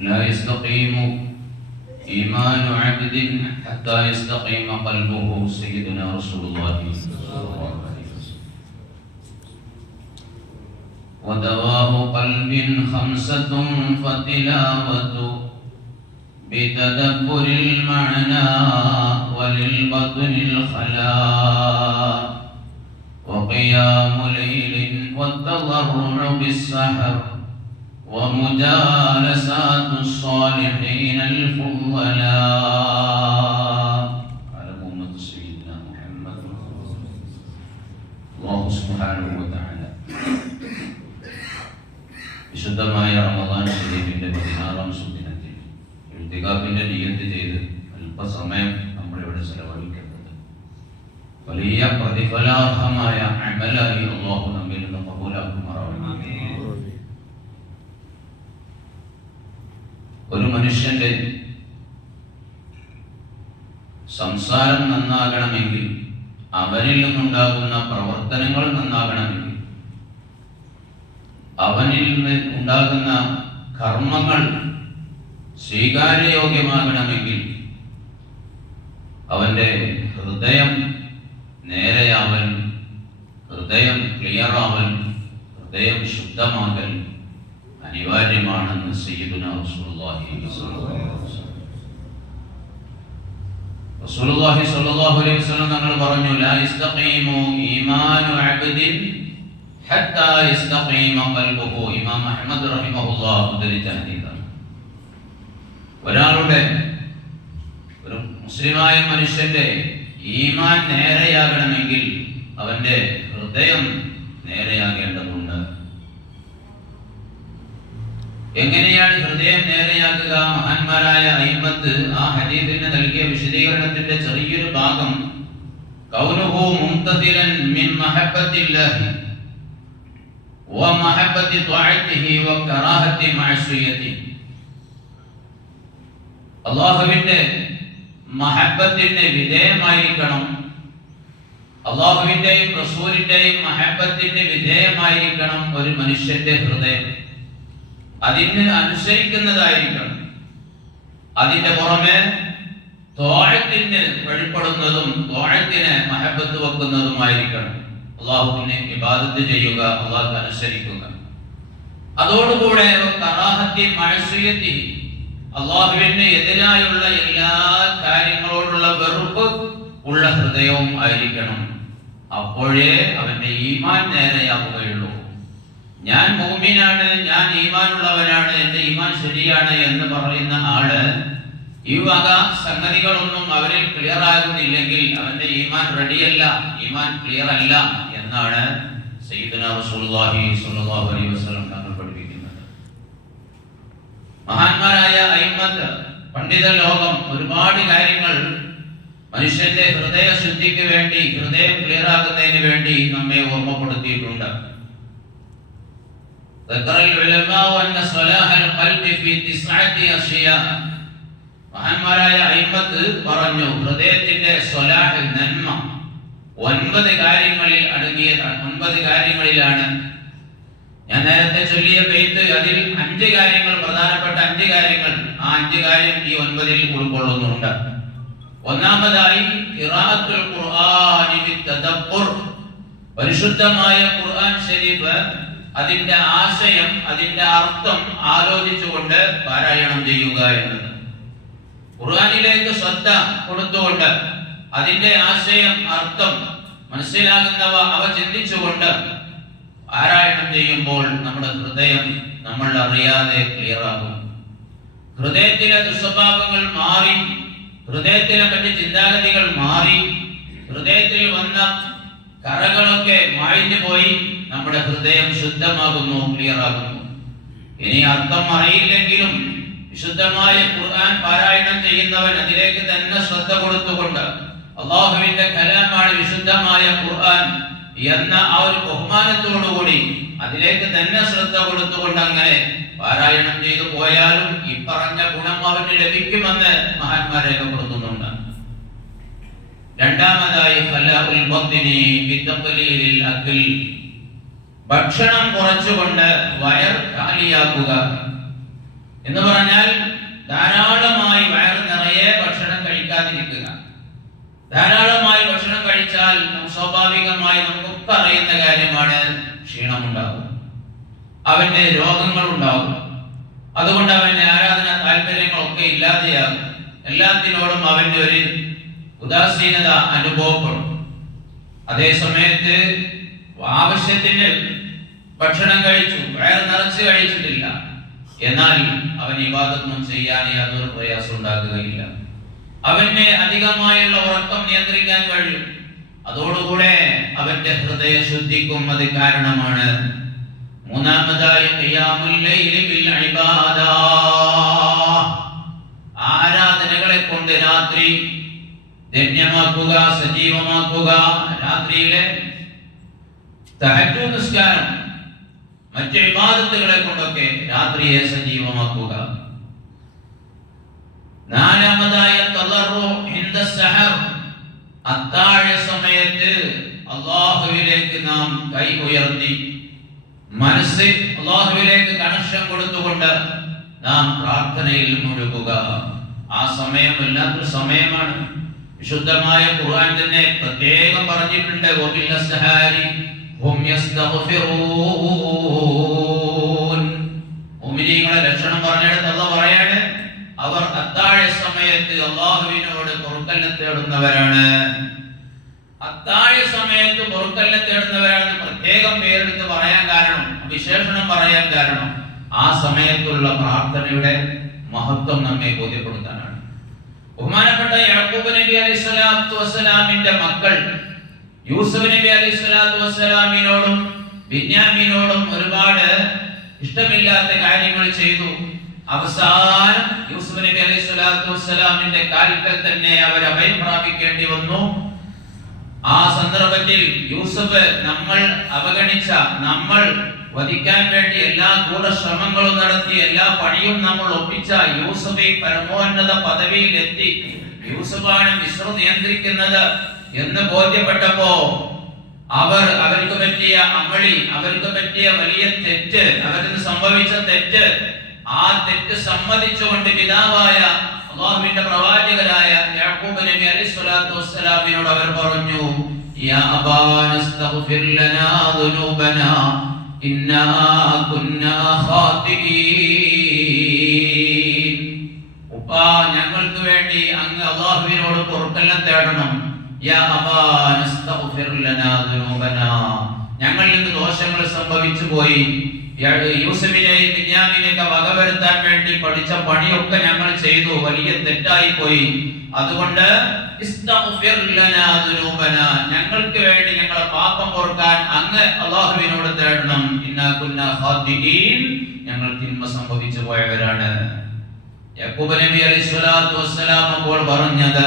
لا يستقيم إيمان عبد حتى يستقيم قلبه سيدنا رسول الله صلى الله عليه وسلم. ودواه قلب خمسة فتلاوة بتدبر المعنى وللبطن الخلاء وقيام ليل والتضرع بالسحر ومجالسات الصالحين الفضلاء على أمة سيدنا محمد. الله سبحانه وتعالى വിശുദ്ധമായ റമദാൻ ശരീഫിന്റെ 16-ാം സുദിനത്തിൽ ഇഅ്തികാഫിന്റെ നിയ്യത്ത് ചെയ്ത് അല്പസമയം നമ്മളിവിടെ ചെലവഴിക്കുന്നത് വലിയ പ്രതിഫലാർഹമായ അമലായി അല്ലാഹു നമ്മിൽ നിന്ന് കബൂലാക്കുമാറാവട്ടെ. ഒരു മനുഷ്യന്റെ സംസാരം നന്നാകണമെങ്കിൽ, അവനിൽ നിന്നുണ്ടാകുന്ന പ്രവർത്തനങ്ങൾ നന്നാകണമെങ്കിൽ, അവനിൽ നിന്ന് ഉണ്ടാകുന്ന കർമ്മങ്ങൾ സ്വീകാര്യയോഗ്യമാകണമെങ്കിൽ അവന്റെ ഹൃദയം നേരെയാവൽ, ഹൃദയം ക്ലിയറാവൽ, ഹൃദയം ശുദ്ധമാകൽ അനിവാര്യമാണെന്ന് സയ്യിദുനാ റസൂലുള്ളാഹി സ്വല്ലല്ലാഹു അലൈഹി വസല്ലം തങ്ങൾ പറഞ്ഞു, ലാ യസ്തഖീമു ഈമാനു അബ്ദിൻ ഹത്താ യസ്തഖീമ ഖൽബുഹു. ഇമാം അഹ്മദ് റഹിമഹുല്ലാഹ് ഉദ്ധരിച്ച ഹദീസാണ്. ഒരാളുടെ, ഒരു മുസ്ലിമായ മനുഷ്യന്റെ ഈമാൻ നേരെയാകണമെങ്കിൽ അവന്റെ ഹൃദയം നേരെയാകേണ്ടതുണ്ട്. എങ്ങനെയാണ് ഹൃദയം നേരെയാക്കുക? മഹാന്മാരായ അയിമ്മത്ത് ആ ഹദീസിന് നൽകിയ വിശദീകരണത്തിന്റെ ചെറിയൊരു ഭാഗം കൗനുഹു മുംതദിലൻ മിൻ മഹബ്ബത്തില്ലാഹി വമഹബ്ബത്തി ത്വഅത്തിഹി വകറാഹത്തി മഅസിയതി. അല്ലാഹുവിന്റെ മഹബ്ബത്തിന് വിധേയമായിരിക്കണം, അല്ലാഹുവിന്റെയും റസൂലിന്റെയും മഹബ്ബത്തിന് വിധേയമായിരിക്കണം ഒരു മനുഷ്യന്റെ ഹൃദയം. അതിന് അനുസരിക്കുന്നതായിരിക്കണം. അതിന്റെ പുറമെ ത്വഅത്തിന് വഴിപ്പെടുന്നതും ത്വഅത്തിന് മഹബ്ബത്ത് വെക്കുന്നതുമായിരിക്കണം. അല്ലാഹുവിനെ ഇബാദത്ത് ചെയ്യുക, അല്ലാഹു അനുസരിക്കുക. അതോടുകൂടെ കറാഹത്തി മഅസിയതി, അല്ലാഹുവിന് എതിരായുള്ള എല്ലാ കാര്യങ്ങളോടുള്ള വെറുപ്പ് ഉള്ള ഹൃദയവും ആയിരിക്കണം. അപ്പോഴേ അവന്റെ ഈമാൻ നേരെയാവുകയുള്ളൂ. ഞാൻ മുഅ്മിനാണ്, ഞാൻ ഈമാനുള്ളവനാണ്, എന്റെ ഈമാൻ ശരിയാണ് എന്ന് പറയുന്ന ആള് ഈ വക സംഗതികളൊന്നും അവരിൽ ക്ലിയർ ആകുന്നില്ലെങ്കിൽ അവന്റെ ഈമാൻ റെഡിയല്ല, ഈമാൻ ക്ലിയർ അല്ല എന്നാണ് സയ്യിദുനാ റസൂലുള്ളാഹി സ്വല്ലല്ലാഹു അലൈഹി വസല്ലം തങ്ങൾ പഠിപ്പിക്കുന്നത്. മഹാന്മാരായ അയിമ്മത്ത്, പണ്ഡിത ലോകം ഒരുപാട് കാര്യങ്ങൾ മനുഷ്യന്റെ ഹൃദയ ശുദ്ധിക്ക് വേണ്ടി, ഹൃദയം ക്ലിയർ ആകുന്നതിന് വേണ്ടി നമ്മെ ഓർമ്മപ്പെടുത്തിയിട്ടുണ്ട്. മഹാന്മാരായ അയിമ്മത്ത് പറഞ്ഞു, ഹൃദയത്തിന്റെ സ്വലാഹ്, നന്മ 9 കാര്യങ്ങളിൽ അടങ്ങിയതാണ്. 9 കാര്യങ്ങളിലാണ്. ഞാൻ നേരത്തെ ചൊല്ലിയ ബൈത്ത്, അതിൽ 5 കാര്യങ്ങൾ, പ്രധാനപ്പെട്ട 5 കാര്യങ്ങൾ, ആ 5 കാര്യം ഈ 9-ൽ ഉൾക്കൊള്ളുന്നുണ്ട്. ഒന്നാമതായി ഖിറാഅത്തുൽ ഖുർആനി ബിത്തദബ്ബുർ, പരിശുദ്ധമായ ഖുർആൻ ശരീഫ് അതിന്റെ ആശയം, അതിന്റെ അർത്ഥം ആലോചിച്ചുകൊണ്ട് പാരായണം ചെയ്യുക എന്നത്. ഖുർആനിലേക്ക് ശ്രദ്ധ കൊടുത്തുകൊണ്ട് അതിന്റെ ആശയം, അർത്ഥം മനസ്സിലാകുന്നവ അവ ചിന്തിച്ചുകൊണ്ട് പാരായണം ചെയ്യുമ്പോൾ നമ്മുടെ ഹൃദയം നമ്മൾ അറിയാതെ ക്ലിയർ ആകും. ഹൃദയത്തിലെ ദുസ്വഭാവങ്ങൾ മാറി, ഹൃദയത്തിലെ മറ്റ് ചിന്താഗതികൾ മാറി, ഹൃദയത്തിൽ വന്ന കറകളൊക്കെ മായ്ഞ്ഞു പോയി നമ്മുടെ ഹൃദയം ശുദ്ധമാകുന്നു, ക്ലിയർ ആകുന്നു. ഇനി അർത്ഥം അറിയില്ലെങ്കിലും വിശുദ്ധമായ ഖുർആൻ പാരായണം ചെയ്യുന്നവൻ അതിലേക്ക് തന്നെ ശ്രദ്ധ കൊടുത്തുകൊണ്ട്, അല്ലാഹുവിന്റെ കലാമാണ് വിശുദ്ധമായ ഖുർആൻ എന്ന ആ ഒരു ബഹുമാനത്തോടുകൂടി അതിലേക്ക് തന്നെ ശ്രദ്ധ കൊടുത്തുകൊണ്ട് അങ്ങനെ പാരായണം ചെയ്തു പോയാലും ഈ പറഞ്ഞ ഗുണം അവന് ലഭിക്കുമെന്ന് മഹാന്മാർ രേഖപ്പെടുത്തുന്നുണ്ട്. രണ്ടാമതായി ഖലാഉൽ ബത്നി ബിതഖ്ലീലിൽ അക്ൽ, ഭക്ഷണം കുറച്ചുകൊണ്ട് വയർ കാലിയാക്കുക. എന്ന് പറഞ്ഞാൽ ധാരാളമായി വയറ് നിറയെ ഭക്ഷണം കഴിക്കാതിരിക്കുക. ധാരാളമായി ഭക്ഷണം കഴിച്ചാൽ സ്വാഭാവികമായി നമുക്കൊക്കെ അറിയുന്ന കാര്യമാണ്, ക്ഷീണമുണ്ടാകും, അവന്റെ രോഗങ്ങൾ ഉണ്ടാകും. അതുകൊണ്ട് അവന്റെ ആരാധന താല്പര്യങ്ങളൊക്കെ ഇല്ലാതെയാകും. എല്ലാത്തിനോടും അവന്റെ ഒരു ഉദാസീനത അനുഭവപ്പെടും. അതേ സമയത്ത് ആവശ്യത്തിന് ഭക്ഷണം കഴിച്ചു, വയറ് നിറച്ച് കഴിച്ചിട്ടില്ല, എന്നാൽ അവൻ ഇബാദത്തൊന്നും ചെയ്യാൻ യാതൊരു പ്രയാസം ഉണ്ടാകുകയില്ല. അവന് അധികമായുള്ള ഉറക്കം നിയന്ത്രിക്കാൻ കഴിയും. അതോടുകൂടെ അവന്റെ ഹൃദയ ശുദ്ധിക്കും അത് കാരണമാണ്. മൂന്നാമതായി ഖിയാമുൽ ലൈലി ബിൽ ഇബാദ, ആരാധനകളെ കൊണ്ട് രാത്രി ധന്യമാക്കുക, സജീവമാക്കുക. രാത്രിയിലെ തഹജ്ജുദ് നിസ്കാരം, മറ്റ് ഇബാദത്തുകളെ കൊണ്ടൊക്കെ രാത്രിയെ സജീവമാക്കുക. നാലാമതായ തളറു ഹിന്ദ സഹർ, അത്താഴ സമയത്ത് അല്ലാഹുവിലേക്ക് നാം കൈ ഉയർത്തി മനസ്സ് അല്ലാഹുവിലേക്ക് കണക്ഷൻ കൊടുത്തുകൊണ്ട് നാം പ്രാർത്ഥനയിൽ മുഴുകുക. ആ സമയം വല്ലാത്തൊരു സമയമാണ്. വിശുദ്ധമായ ഖുർആൻ തന്നെ പ്രത്യേകം പറഞ്ഞിട്ടുണ്ട്, വബിൽ അസ്ഹാരി ഹും യസ്തഗ്ഫിറൂൻ. മുഅ്മിനീങ്ങളുടെ ലക്ഷണം പറഞ്ഞിടത്ത് അല്ലാഹു പറയാണ്, അവർ അത്താഴ സമയത്ത് അല്ലാഹുവിനോട് പൊറുക്കലിനെ തേടുന്നവരാണ്. അത്താഴ സമയത്ത് പൊറുക്കലിനെ തേടുന്നവരാണെന്ന് പ്രത്യേകം പേരെടുത്ത് പറയാൻ കാരണം, വിശേഷണം പറയാൻ കാരണം, ആ സമയത്തുള്ള പ്രാർത്ഥനയുടെ മഹത്വം നമ്മെ ബോധ്യപ്പെടുത്താനാണ്. ബഹുമാനപ്പെട്ട യാക്കൂബ് നബി അലൈഹിസ്സലാത്തു വസ്സലാമിന്റെ മക്കൾ യൂസുഫ് നബി അലൈഹിസ്സലാത്തു വസ്സലാമിനോടും ബിന്യാമീനോടും ഒരുപാട് ഇഷ്ടമില്ലാത്ത കാര്യങ്ങൾ ചെയ്തു. അവസാനം യൂസുഫ് നബി അലൈഹിസ്സലാത്തു വസ്സലാമിന്റെ കാൽക്കൽ തന്നെ അവർ അഭയം പ്രാപിക്കേണ്ടി വന്നു. ആ സന്ദർഭത്തിൽ യൂസുഫ് നമ്മൾ അവഗണിച്ച, നമ്മൾ വധിക്കാൻ വേണ്ടി എല്ലാ ഗൂഢശ്രമങ്ങളും നടത്തി, എല്ലാ പണിയും നമ്മൾ ഒപ്പിച്ച യൂസുഫ് പരമോന്നത പദവിയിൽ എത്തി, യൂസുഫാണ് മിസ്ർ നിയന്ത്രിക്കുന്നത് എന്ന് ബോധ്യപ്പെട്ടപ്പോ അവർക്ക് പറ്റിയ അമളി, അവർക്ക് പറ്റിയ വലിയ തെറ്റ്, അവർക്ക് സംഭവിച്ച തെറ്റ്, ആ തെറ്റ് സമ്മതിച്ചുകൊണ്ട് പിതാവായ അല്ലാഹുവിന്റെ പ്രവാചകരായ യാക്കൂബ് നബി അലൈഹിസ്സലാത്തു വസ്സലാമിനോട് അവർ പറഞ്ഞു, യാ അബാന അസ്തഗ്ഫിർ ലനാ ദുനൂബനാ ഇന്നാ കുന്നാ ഖാതിഈൻ. ഉപ്പാ, ഞങ്ങൾക്ക് വേണ്ടി അങ്ങ് അല്ലാഹുവിനോട് പൊറുക്കലിനെ തേടണം. യാ അബാന അസ്തഗ്ഫിർ ലനാ ദുനൂബനാ, ഞങ്ങളിൽ നിന്ന് ദോഷങ്ങൾ സംഭവിച്ചു പോയി. യൂസുഫിനെയും ബിന്യാമീനെയൊക്കെ വകവരുത്താൻ വേണ്ടി പഠിച്ച പണിയൊക്കെ ഞങ്ങൾ ചെയ്തു, വലിയ തെറ്റായി പോയി. അതുകൊണ്ട് ഞങ്ങൾക്ക് വേണ്ടി ഞങ്ങളെ പാപം പൊറുക്കാൻ അങ്ങ് അല്ലാഹുവിനോട് തേടണം. ഇന്നാ കുന്നാ ഖാതിഈൻ, ഞങ്ങൾ തിന്മ സംഭവിച്ചു പോയവരാണ്. യാക്കൂബ് നബി അലൈഹിസ്സലാത്തു വസ്സലാം അപ്പോൾ പറഞ്ഞത്,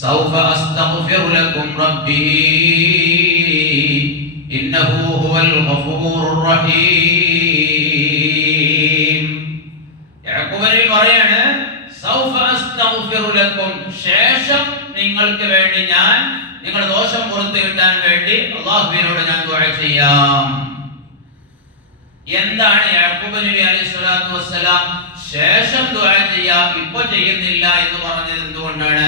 സൗഫ അസ്തഗ്ഫിറു ലക്കും റബ്ബി ഇന്നഹു ഹുവൽ ഗഫൂറുർ റഹീം. യാക്കൂബ് നബി പറയാണ്, സൗഫ അസ്തഗ്ഫിറു ലക്കും, ശേഷം നിങ്ങൾക്ക് വേണ്ടി ഞാൻ നിങ്ങളുടെ ദോഷം പുറത്തു കിട്ടാൻ വേണ്ടി അല്ലാഹുവിനോട് ഞാൻ ദുആ ചെയ്യാം. എന്താണ് യാക്കൂബ് നബി അലൈഹിസ്സലാത്തു വസ്സലാം ശേഷം ദുആ ചെയ്യാം, ഇപ്പോ ചെയ്യുന്നില്ല എന്ന് പറഞ്ഞത് എന്തുകൊണ്ടാണ്?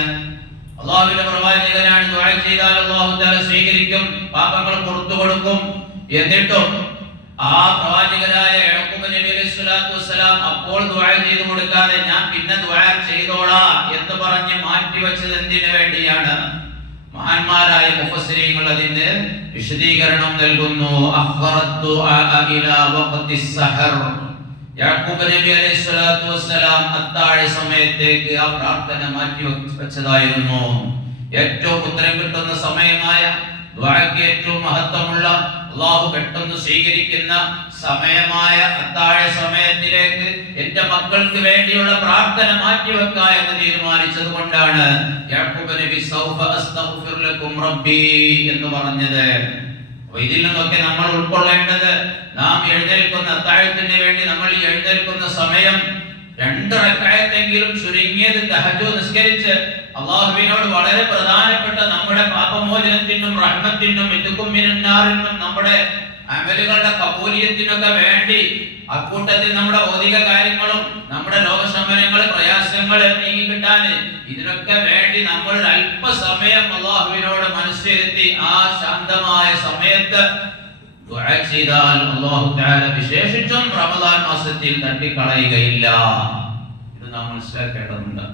അല്ലാഹുവിന്റെ പ്രവാചകനാണ്, ദുആ ചെയ്താൽ അല്ലാഹു തആല സ്വീകരിക്കും, പാപങ്ങൾ പുറത്തു കൊടുക്കും. എന്നിട്ടും ആ പ്രവാചകനായ യാക്കൂബ് നബി അലൈഹിസ്സലാത്തു വസ്സലാം അപ്പോൾ ദുആ ചെയ്തു കൊടുക്കാതെ ഞാൻ പിന്നെ ദുആ ചെയ്തോളാം എന്ന് പറഞ്ഞ് മാറ്റിവെച്ചത് എന്തിനു വേണ്ടിയാണ്? മഹാന്മാരായ മുഫസ്സിരീങ്ങൾ അതിന് വിശദീകരണം നൽകുന്നു. അഖറത്തു ഇലാ വഖ്തിസ് സഹർ, യാക്കൂബ് നബി അലൈഹിസ്സലാത്തു വസ്സലാം അത്താഴ സമയത്തേക്ക് ആ പ്രാർത്ഥന മാറ്റിവെച്ചതായിരുന്നു. ഏറ്റവും ഉത്തരം കിട്ടുന്ന സമയമായ, ദുആക്ക് ഏറ്റവും മഹത്വമുള്ള, അല്ലാഹു പെട്ടെന്ന് സ്വീകരിക്കുന്ന സമയമായ അത്താഴ സമയത്തിലേക്ക് എന്റെ മക്കൾക്ക് വേണ്ടിയുള്ള പ്രാർത്ഥന മാറ്റിവെക്കാം എന്ന് തീരുമാനിച്ചത് കൊണ്ടാണ് യാക്കൂബ് നബി സൗഫ അസ്തഗ്ഫിർ ലക്കും റബ്ബി എന്ന് പറഞ്ഞത്. ഇതിൽ നിന്നൊക്കെ നമ്മൾ ഉൾക്കൊള്ളേണ്ടത്, നാം എഴുന്നേൽക്കുന്ന അത്താഴത്തിന് വേണ്ടി നമ്മൾ എഴുന്നേൽക്കുന്ന സമയം 2 റക്അത്തെങ്കിലും ചുരുങ്ങിയത് തഹജ്ജുദ് നിസ്കരിച്ച് അല്ലാഹുവിനോട് വളരെ പ്രധാനപ്പെട്ട നമ്മുടെ പാപമോചനത്തിനും റഹ്മത്തിനും ഇതുക്കും മിനന്നാറിനും നമ്മുടെ അമലുകളുടെ കബൂലിയത്തിനൊക്കെ വേണ്ടി അക്കൂട്ടത്തിൽ നമ്മുടെ ഭൗതിക കാര്യങ്ങളും നമ്മുടെ പ്രലോഭനങ്ങൾ, പ്രയാസങ്ങൾ നീങ്ങി കിട്ടാൻ ഇതിനൊക്കെ വേണ്ടി നമ്മൾ ഒരു അല്പസമയം അള്ളാഹുവിനോട് മനസ്സിരുത്തി ആ ശാന്തമായ സമയത്ത് ദുആ ചെയ്താൽ അല്ലാഹു തആല വിശേഷിച്ചും റമദാൻ മാസത്തിൽ തട്ടിക്കളയുകയില്ല. ഇത് നാം മനസ്സിലാക്കേണ്ടതുണ്ട്.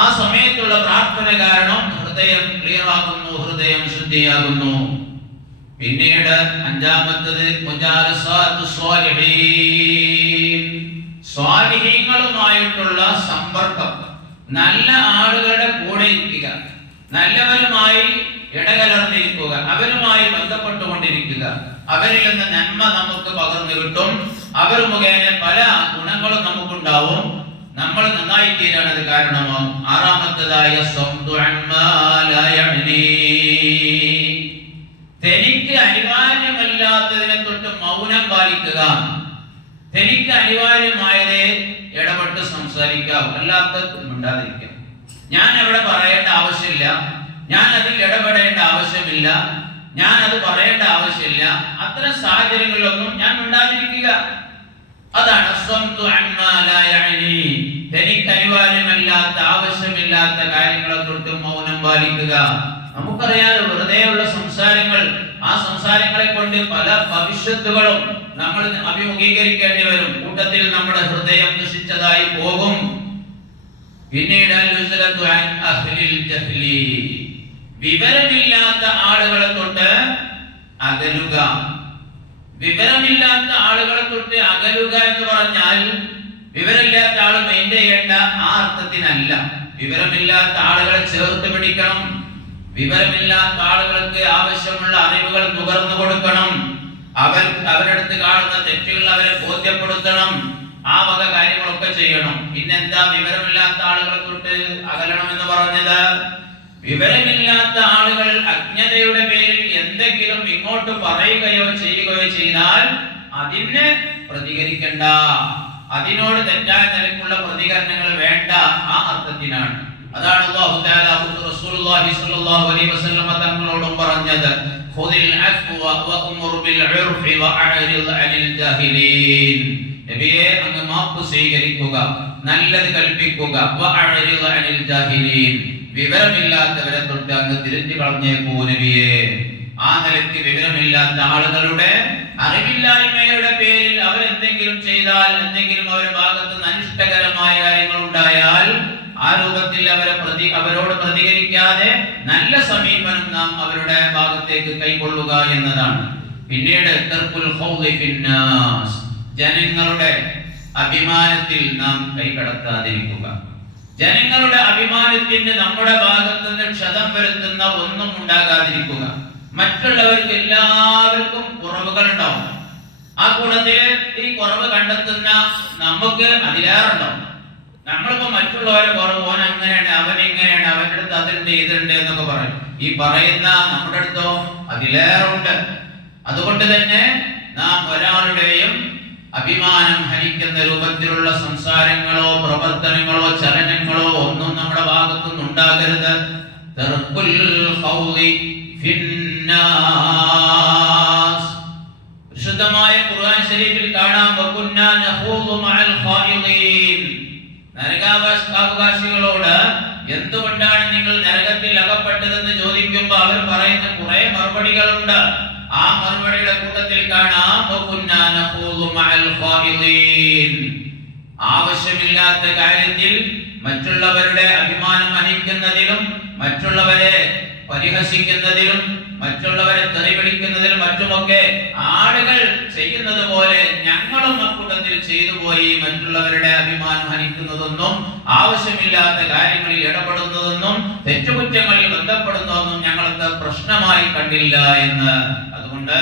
ആ സമയത്തുള്ള പ്രാർത്ഥന കാരണം ഹൃദയം ക്ലിയർ ആകുന്നു, ഹൃദയം ശുദ്ധിയാകുന്നു. പിന്നീട് അഞ്ചാമത്തത് മുജാലസാത്തു സ്വാലിഹീൻ, സ്വാലിഹീങ്ങളുമായിട്ടുള്ള സമ്പർക്കം, നല്ല ആളുകളുടെ കൂടെ ഇരിക്കുക, നല്ലവരുമായി ഇടകലർന്നിരിക്കുക, അവരുമായി ബന്ധപ്പെട്ടുകൊണ്ടിരിക്കുക. അവരിൽ നിന്ന് നന്മ നമുക്ക് പകർന്നു കിട്ടും. അവർ മുഖേന പല ഗുണങ്ങളും നമുക്കുണ്ടാവും. നമ്മൾ നന്നായി തീരാൻ അത് കാരണമാകും. ആറാമത്തേതായ തനിക്ക് അനിവാര്യമല്ലാത്തതിനെ തൊട്ട് മൗനം പാലിക്കുക. തനിക്ക് അനിവാര്യമായതേ ഇടപെട്ട് സംസാരിക്കാം, അല്ലാത്തത് മിണ്ടാതിരിക്കാം. ഞാൻ അവിടെ പറയേണ്ട ആവശ്യമില്ല, ഞാൻ അതിൽ ഇടപെടേണ്ട ആവശ്യമില്ല, ഞാൻ അത് പറയേണ്ട ആവശ്യമില്ല. അത്തരം സാഹചര്യങ്ങളിലൊന്നും ഞാൻ മിണ്ടാതിരിക്കുക. അതാണ് തനിക്ക് അനിവാര്യമല്ലാത്ത, ആവശ്യമില്ലാത്ത കാര്യങ്ങളെ തൊട്ട് മൗനം പാലിക്കുക. നമുക്കറിയാലോ, വെറുതെയുള്ള സംസാരങ്ങൾ, ആ സംസാരങ്ങളെ കൊണ്ട് പല ഭവിഷ്യത്തുകളും നമ്മൾ അഭിമുഖീകരിക്കേണ്ടി വരും. കൂട്ടത്തിൽ നമ്മുടെ ഹൃദയം ദുഷിച്ചതായി പോകും. പിന്നീട് വിവരമില്ലാത്ത ആളുകളെ തൊട്ട് അകലുക. വിവരമില്ലാത്ത ആളുകളെ തൊട്ട് അകലുക എന്ന് പറഞ്ഞാൽ വിവരമില്ലാത്ത ആൾ മെയിൻറ്റെയിൻ ചെയ്യേണ്ട ആ അർത്ഥത്തിനല്ല. വിവരമില്ലാത്ത ആളുകളെ ചേർത്ത് പിടിക്കണം. വിവരമില്ലാത്ത ആളുകൾക്ക് ആവശ്യമുള്ള അറിവുകൾ നുകർന്നു കൊടുക്കണം. അവരുടെ അടുത്ത് കാണുന്ന തെറ്റുകൾ അവരെ ബോധ്യപ്പെടുത്തണം. ആ വക കാര്യങ്ങളൊക്കെ ചെയ്യണം. പിന്നെന്താ വിവരമില്ലാത്ത ആളുകളെ തൊട്ട് അകലണം എന്ന് പറഞ്ഞത്? വിവരമില്ലാത്ത ആളുകൾ അജ്ഞതയുടെ പേരിൽ എന്തെങ്കിലും ഇങ്ങോട്ട് പറയുകയോ ചെയ്യുകയോ ചെയ്താൽ അതിന് പ്രതികരിക്കണ്ട. അതിനോട് തെറ്റായ നിലക്കുള്ള പ്രതികരണങ്ങൾ വേണ്ട, ആ അർത്ഥത്തിനാണ്. അതാണ് അല്ലാഹു തആല റസൂലുള്ളാഹി സ്വല്ലല്ലാഹു അലൈഹി വസല്ലം തങ്ങളോടും പറഞ്ഞത്, ഖുദിൽ അഫ്വ വഅ്മുർ ബിൽ ഉർഫി വഅരിദ് അനിൽ ജാഹിലീൻ. നബിയെ, അങ്ങ് മാപ്പ് സ്വീകരിക്കുക, നല്ലത് കൽപ്പിക്കുക. വഅരിദ് അനിൽ ജാഹിലീൻ, വിവരമില്ലാത്തവരെ തൊട്ട് അങ്ങ് തിരിഞ്ഞു കളഞ്ഞേക്കൂ നബിയെ. ആ നിലയ്ക്ക് വിവരമില്ലാത്ത ആളുകളുടെ അറിവില്ലായ്മയുടെ പേരിൽ അവരെന്തെങ്കിലും ചെയ്താൽ, എന്തെങ്കിലും അവരുടെ ഭാഗത്ത് നിന്ന് അനിഷ്ടകരമായ കാര്യങ്ങൾ ഉണ്ടായാൽ ആ രൂപത്തിൽ അവരോട് പ്രതികരിക്കാതെ നല്ല സമീപനം നാം അവരുടെ ഭാഗത്തേക്ക് കൈക്കൊള്ളുക എന്നതാണ്. പിന്നീട് ജനങ്ങളുടെ അഭിമാനത്തിൽ നാം കൈകടത്താതിരിക്കുക. ജനങ്ങളുടെ അഭിമാനത്തിന് നമ്മുടെ ഭാഗത്ത് നിന്ന് ക്ഷതം വരുത്തുന്ന ഒന്നും ഉണ്ടാകാതിരിക്കുക. മറ്റുള്ളവർക്ക് എല്ലാവർക്കും കുറവുകൾ ഉണ്ടാവും. ആ കൂട്ടത്തിൽ ഈ കുറവ് കണ്ടെത്തുന്ന നമുക്ക് അതിലേറെ ഉണ്ടാവും. നമ്മളിപ്പോ മറ്റുള്ളവരെ കുറവ്, ഓൻ അങ്ങനെയാണ്, അവൻ ഇങ്ങനെയാണ്, അവന്റെ അടുത്ത് അതുണ്ട് ഇതുണ്ട് എന്നൊക്കെ പറയും. ഈ പറയുന്ന നമ്മുടെ അടുത്തോ അതിലേറെ ഉണ്ട്. അതുകൊണ്ട് തന്നെ നാം ഒരാളുടെയും അഭിമാനം ഹനിക്കുന്ന രൂപത്തിലുള്ള സംസാരങ്ങളോ പ്രവർത്തനങ്ങളോ ചലനങ്ങളോ ഒന്നും നമ്മുടെ ഭാഗത്തുനിന്ന് ഉണ്ടാകരുത്. വിശുദ്ധമായ ഖുർആൻ ശരീഫിൽ കാണാം, നരകാവകാശികളോട് എന്തുകൊണ്ടാണ് നിങ്ങൾ നരകത്തിൽ അകപ്പെട്ടതെന്ന് ചോദിക്കുമ്പോൾ അവർ പറയുന്ന കുറെ മറുപടികളുണ്ട്. ആ മറുപടിയുടെ കൂട്ടത്തിൽ കാണാം, ആവശ്യമില്ലാത്ത കാര്യത്തിൽ മറ്റുള്ളവരുടെ അഭിമാനം ഹനിക്കുന്നതിലും മറ്റുള്ളവരെ പരിഹസിക്കുന്നതിലും മറ്റുള്ളവരെ തെറിവിളിക്കുന്നതിലും മറ്റുമൊക്കെ ആളുകൾ ചെയ്യുന്നത് പോലെ ഞങ്ങളും അക്കൂട്ടത്തിൽ ചെയ്തു പോയി. മറ്റുള്ളവരുടെ അഭിമാനം ഹനിക്കുന്നതൊന്നും, ആവശ്യമില്ലാത്ത കാര്യങ്ങളിൽ ഇടപെടുന്നതൊന്നും, തെറ്റുകുറ്റങ്ങളിൽ ബന്ധപ്പെടുന്നതൊന്നും ഞങ്ങൾക്ക് പ്രശ്നമായി കണ്ടില്ല എന്ന്. അതുകൊണ്ട്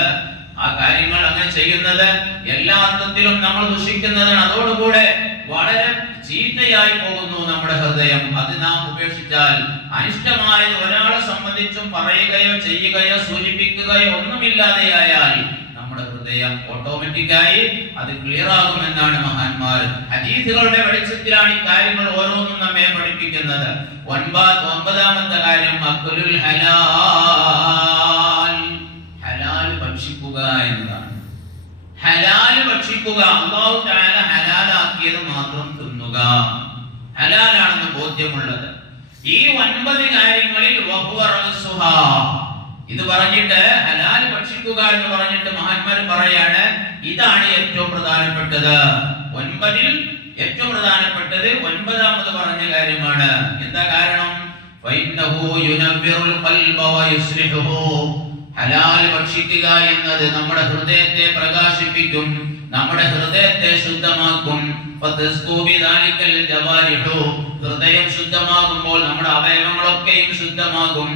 ആ കാര്യങ്ങൾ അങ്ങനെ ചെയ്യുന്നത് എല്ലാ അർത്ഥത്തിലും നമ്മൾ ദുഷിക്കുന്നതാണ്. അതോടുകൂടെ വളരെ ചീത്തയായി പോകുന്നു നമ്മുടെ ഹൃദയം. അത് നാം ഉപേക്ഷിച്ചാൽ അനിഷ്ടമായത് ഒരാളെ സംബന്ധിച്ചും പറയുകയോ ചെയ്യുകയോ സൂചിപ്പിക്കുകയോ ഒന്നുമില്ലാതെയായാൽ നമ്മുടെ ഹൃദയം ഓട്ടോമാറ്റിക്കായി അത് ക്ലിയർ ആകുമെന്നാണ് മഹാന്മാർ. ഹദീസുകളുടെ വെളിച്ചത്തിലാണ് ഈ കാര്യങ്ങൾ ഓരോന്നും നമ്മെ പഠിപ്പിക്കുന്നത്. ഒമ്പതാമത്തെ കാര്യം അക്ലുൽ ഹലാൽ, ഹലാൽ ഭക്ഷിക്കുക എന്നതാണ്. ഹലാൽ ഭക്ഷിക്കുക, അല്ലാഹു തആല ഹലാലാക്കിയത് മാത്രം തിന്നുക. തോന്നുക, ഹലാലാണെന്ന് ബോധ്യമുള്ളത്. ഈ 9 കാര്യങ്ങളിൽ ഇത് പറഞ്ഞിട്ട് ഹലാൽ ഭക്ഷിക്കുക എന്ന് പറഞ്ഞിട്ട് മഹാന്മാർ പറയാണ് ഇതാണ് ഏറ്റവും പ്രധാനപ്പെട്ടത്. 9ൽ ഏറ്റവും പ്രധാനപ്പെട്ടത് 9ാമത് പറഞ്ഞ കാര്യമാണ്. എന്താ കാരണം? ഹലാൽ ഭക്ഷിക്കുക എന്നത് നമ്മുടെ ഹൃദയത്തെ പ്രകാശിപ്പിക്കും, നമ്മുടെ ഹൃദയത്തെ ശുദ്ധമാക്കും. ഹൃദയം ശുദ്ധമാകുമ്പോൾ നമ്മുടെ അവയവങ്ങളൊക്കെയും ശുദ്ധമാകും.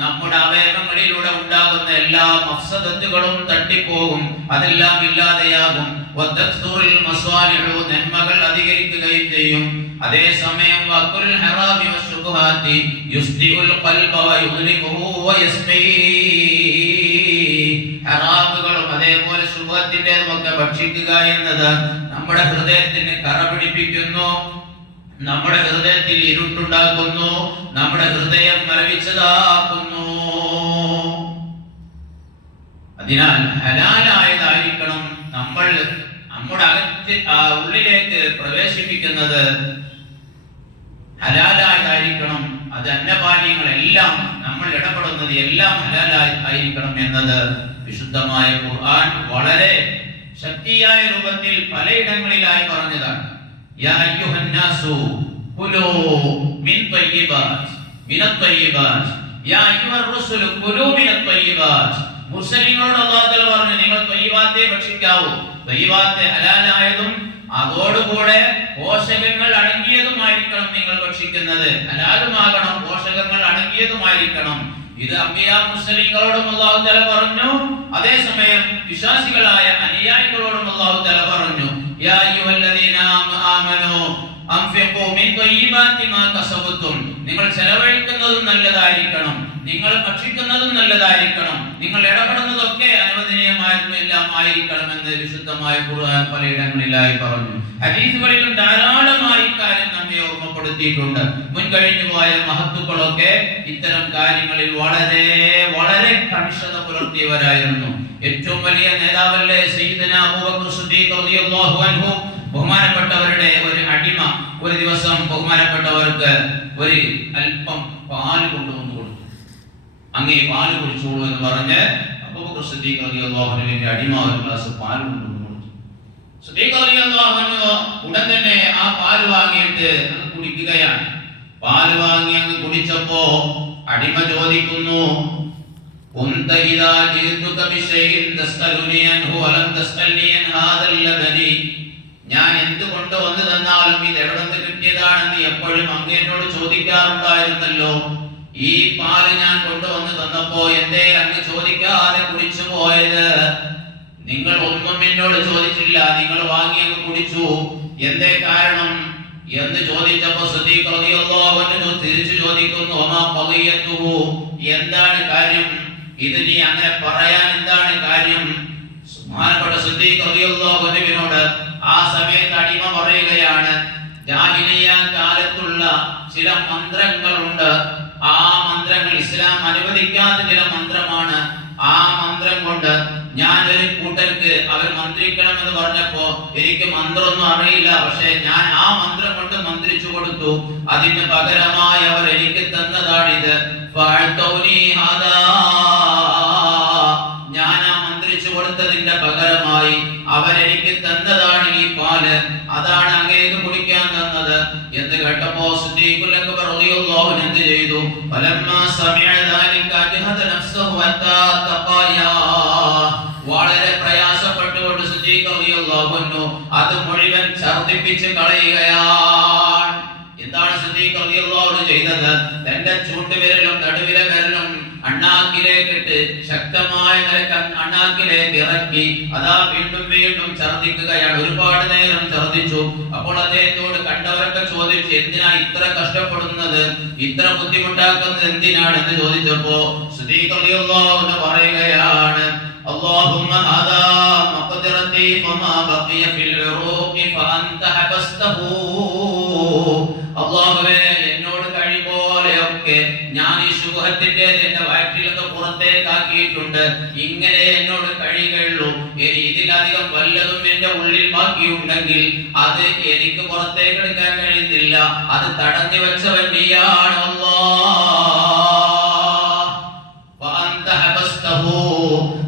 നമ്മുടെ അവയവങ്ങളിലൂടെ ഉണ്ടാകുന്ന എല്ലാ മഫ്സദത്തുകളും തട്ടിപ്പോകും, അതെല്ലാം ഇല്ലാതെയാകും. നന്മകൾ അധികരിക്കുകയും ചെയ്യും. അതേസമയം ഹറാമുകളും അതേപോലെ ശുഭത്തിൻ്റെതുമൊക്കെ ഭക്ഷിക്കുക എന്നത് നമ്മുടെ ഹൃദയത്തിന് കറ പിടിപ്പിക്കുന്നു, നമ്മുടെ ഹൃദയത്തിൽ ഇരുട്ടുണ്ടാക്കുന്നു, നമ്മുടെ ഹൃദയം മരവിച്ചതാക്കുന്നു. അതിനാൽ ഹലാലായതായിരിക്കണം നമ്മൾ നമ്മുടെ ഉള്ളിലേക്ക് പ്രവേശിപ്പിക്കുന്നത്, ഹലാലായതായിരിക്കണം. അത് അന്നപാനീയങ്ങളെല്ലാം നമ്മൾ ഇടപെടുന്നത് എല്ലാം ഹലാലായിരിക്കണം എന്നത് വിശുദ്ധമായ ഖുർആൻ വളരെ ശക്തിയായ രൂപത്തിൽ പലയിടങ്ങളിലായി പറഞ്ഞതാണ്. യാ അയ്യുഹന്നാസു കുലൂ മിൻ ത്വയ്യിബാത്ത് മിനത്വയ്യിബാത്ത് യാ അയ്യുഹർ റസൂലു കുലൂ മിനത്വയ്യിബാത്ത്. മുർസലീങ്ങളോട് അല്ലാഹു തആല പറഞ്ഞു നിങ്ങൾ ത്വയ്യിബാത്തെ ഭക്ഷിക്കാവൂ. ത്വയ്യിബാത്തെ ഹലാലായതും അതോടുകൂടെ പോഷകങ്ങൾ അടങ്ങിയതുമായിരിക്കണം നിങ്ങൾ ഭക്ഷിക്കുന്നത്. ഹലാലുമാകണം, പോഷകങ്ങൾ അടങ്ങിയതുമായിരിക്കണം. ഇത് അംബിയാ മുർസലീങ്ങളോടും അല്ലാഹു തആല പറഞ്ഞു. അതേസമയം വിശ്വാസികളായ അനുയായികളോടും അല്ലാഹു തആല പറഞ്ഞു യാ അയ്യുഹല്ലദീന ആമനൂ അൻഫിഖൂ മിൻ ത്വയ്യിബാതി മാ കസബതും. നിങ്ങൾ ചെലവഴിക്കുന്നതും നല്ലതായിരിക്കണം, നിങ്ങൾ ഭക്ഷിക്കുന്നതും നല്ലതായിരിക്കണം, നിങ്ങൾ ഇടപെടുന്നതൊക്കെ അനുവദനീയമായതും എല്ലാം ആയിരിക്കണമെന്ന് വിശുദ്ധമായ ഖുർആൻ പലയിടങ്ങളിലായി പറഞ്ഞു. ഹദീസുകളിലും ധാരാളമായി കാര്യം നമ്മെ ഓർമ്മപ്പെടുത്തിയിട്ടുണ്ട്. മുൻകഴിഞ്ഞു പോയ മഹത്തുക്കളൊക്കെ ഇത്തരം കാര്യങ്ങളിൽ വളരെ വളരെ കണിശത പുലർത്തിയവരായിരുന്നു. ഏറ്റവും വലിയ നേതാവല്ലേ സയ്യിദന അബൂബക്കർ സിദ്ദീഖ് റളിയല്ലാഹു അൻഹു. ബഹുമാനപ്പെട്ടവരുടെ ഒരു അടിമ ഒരു ദിവസം ബഹുമാനപ്പെട്ടവർക്ക് ഒരു അല്പം പാല് കൊണ്ടുവന്നു കൊടുത്തു. അങ്ങേ പാല് കുടിച്ചോളൂ എന്ന് പറഞ്ഞ് അബൂബക്കർ സിദ്ദീഖ് റളിയല്ലാഹു അൻഹുവിന്റെ അടിമ ഒരു ഗ്ലാസ് പാല് കൊണ്ടുവന്നു കൊടുത്തു. സിദ്ദീഖ് റളിയല്ലാഹു അൻഹു ഉടൻ തന്നെ ആ പാല് വാങ്ങിയിട്ട് അങ്ങ് കുടിക്കുകയാണ്. പാല് വാങ്ങി അങ്ങ് കുടിച്ചപ്പോ അടിമ ചോദിക്കുന്നു കുന്ത ഇദാ ജിതുക ബിശൈഇൻ തസ്അലുനി അൻഹു വലം തസ്അൽനി അൻ ഹാദൽ ലബനി. ഞാൻ എന്ത് കൊണ്ടുവന്നു തന്നാലും ഇത് എവിടെ നിന്ന് കിട്ടിയതാണെന്ന് എപ്പോഴും അങ്ങേനോട് ചോദിക്കാറുണ്ടായിരുന്നല്ലോ. ഈ പാല് ഞാൻ കൊണ്ടുവന്ന് തന്നപ്പോ എന്തേ അങ്ങ് ചോദിക്കാതെ കുടിച്ചു പോയത്? നിങ്ങൾ ഒന്നും എന്നോട് ചോദിച്ചില്ല, നിങ്ങൾ വാങ്ങി അങ്ങ് കുടിച്ചു, എന്തേ കാരണം എന്ന് ചോദിച്ചപ്പോ സിദ്ദീഖ് റളിയല്ലാഹു അൻഹു തിരിച്ചു ചോദിക്കുന്നു വമാ ഖളിയതുഹു. എന്താണ് കാര്യം? ഇത് നീ അങ്ങനെ പറയാൻ എന്താണ് കാര്യം? സുബ്ഹാനല്ലാഹ്. സിദ്ദീഖ് റളിയല്ലാഹു അൻഹുവിനോട് ആ സമയത്ത് അടിമ പറയുകയാണ് ജാഹിലിയ്യ കാലത്തുള്ള ചില മന്ത്രങ്ങളുണ്ട്. ആ മന്ത്രങ്ങൾ ഇസ്ലാം അനുവദിക്കാത്ത ചില മന്ത്രമാണ്. ആ മന്ത്രം കൊണ്ട് ഞാൻ ഒരു കൂട്ടർക്ക് അവർ മന്ത്രിക്കണമെന്ന് പറഞ്ഞപ്പോ എനിക്ക് മന്ത്രമൊന്നും അറിയില്ല, പക്ഷെ ഞാൻ ആ മന്ത്രം കൊണ്ട് മന്ത്രിച്ചു കൊടുത്തു. അതിന് പകരമായി അവർ എനിക്ക് തന്നതാണിത്. ഞാൻ ആ മന്ത്രിച്ചു കൊടുത്തതിന്റെ പകരമായി അവരെനിക്ക് തന്നതാണ് ഈ പാല്, അതാണ് അങ്ങേക്ക് കുടിക്കാൻ തന്നത് എന്ന് കേട്ടപ്പോ സിദ്ദീഖുൽ അക്ബർ റളിയല്ലാഹു അൻഹു എന്ത് ചെയ്തു? ഫലമ്മാ സമിഅ ദാലിക അജ്ഹദ നഫ്സഹു ഹത്താ തഖായാ. വളരെ പ്രയാസപ്പെട്ടുകൊണ്ട് സിദ്ദീഖ് റളിയല്ലാഹു അൻഹു അത് മുഴുവൻ ഛർദ്ദിപ്പിച്ച് കളയുകയാണ്. എന്താണ് സിദ്ദീഖ് റളിയല്ലാഹു അൻഹു ചെയ്തത്? തന്റെ ചൂണ്ടുവിരലും നടുവിലെ വിരലും അണ്ണാക്കിലേക്കിട്ട് ശക്തമായ നിലക്ക് അണ്ണാക്കിലേക്ക് ഇറക്കി അതാ വീണ്ടും വീണ്ടും ഛർദ്ദിക്കുകയാണ്. ഒരുപാട് നേരം ഛർദ്ദിച്ചു. അപ്പോൾ അദ്ദേഹത്തോട് കണ്ടവരൊക്കെ ചോദിച്ചു എന്തിനാ ഇത്ര കഷ്ടപ്പെടുന്നത്, ഇത്ര ബുദ്ധിമുട്ടാക്കുന്നത് എന്തിനാണെന്ന് ചോദിച്ചപ്പോ സിദ്ദീഖ് റളിയല്ലാഹു അൻഹു പറയുകയാണ് അല്ലാഹുമ്മ ഹാദാ മഖ്ദിറതി ഫമാ ബഖിയ ഫിൽ ഉറൂഖി ഫഅൻത ഹബസ്തഹു. അല്ലാഹുവേ എന്നോട് കഴിയുമ്പോലെയൊക്കെ ഞാൻ ഈ ശുഭത്തിന്റെ എന്റെ വയറ്റിൽ നിന്ന് പുറത്തേക്കാക്കിയിട്ടുണ്ട്. ഇങ്ങനെ എന്നോട് കഴിയുകയുള്ളൂ. ഇനി ഇതിൽ ഇതിലധികം വല്ലതും എന്റെ ഉള്ളിൽ ബാക്കിയുണ്ടെങ്കിൽ അത് എനിക്ക് പുറത്തേക്ക് എടുക്കാൻ കഴിയുന്നില്ല. അത് തടഞ്ഞു വെച്ചവൻ നീയാണ്